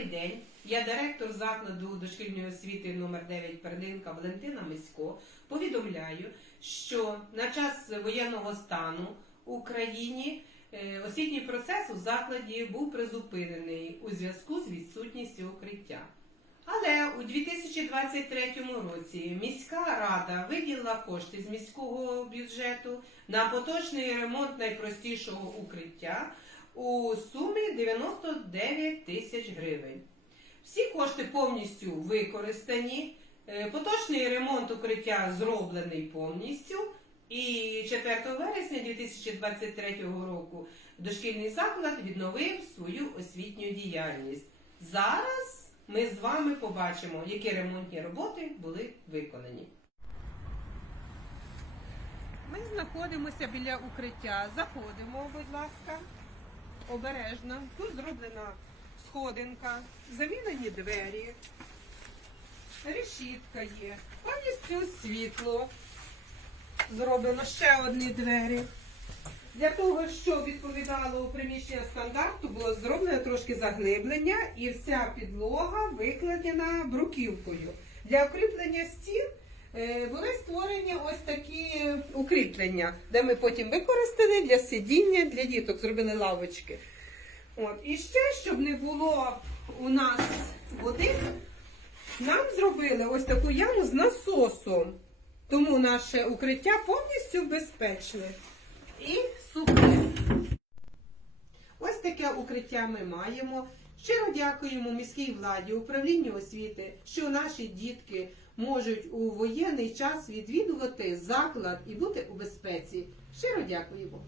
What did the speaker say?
Добрий день. Я директор закладу дошкільної освіти номер 9 Перлинка Валентина Мисько. Повідомляю, що на час воєнного стану в Україні е, освітній процес у закладі був призупинений у зв'язку з відсутністю укриття. Але у 2023 році міська рада виділила кошти з міського бюджету на поточний ремонт найпростішого укриття у сумі 99 тисяч гривень. Всі кошти повністю використані. Е, Поточний ремонт укриття зроблений повністю. І 4 вересня 2023 року дошкільний заклад відновив свою освітню діяльність. Зараз ми з вами побачимо, які ремонтні роботи були виконані. Ми знаходимося біля укриття. Заходимо, будь ласка, обережно. Тут зроблена сходинка, замінені двері, решітка є, повністю світло. Зроблено ще одні двері. Для того, щоб відповідало приміщення стандарту, було зроблено трошки заглиблення і вся підлога викладена бруківкою. Для укріплення стін були створені ось такі укріплення, де ми потім використали для сидіння для діток, зробили лавочки. От. І ще, щоб не було у нас води, нам зробили ось таку яму з насосом. Тому наше укриття повністю безпечне і сухе. Ось таке укриття ми маємо. Щиро дякуємо міській владі, управлінню освіти, що наші дітки можуть у воєнний час відвідувати заклад і бути у безпеці. Щиро дякуємо.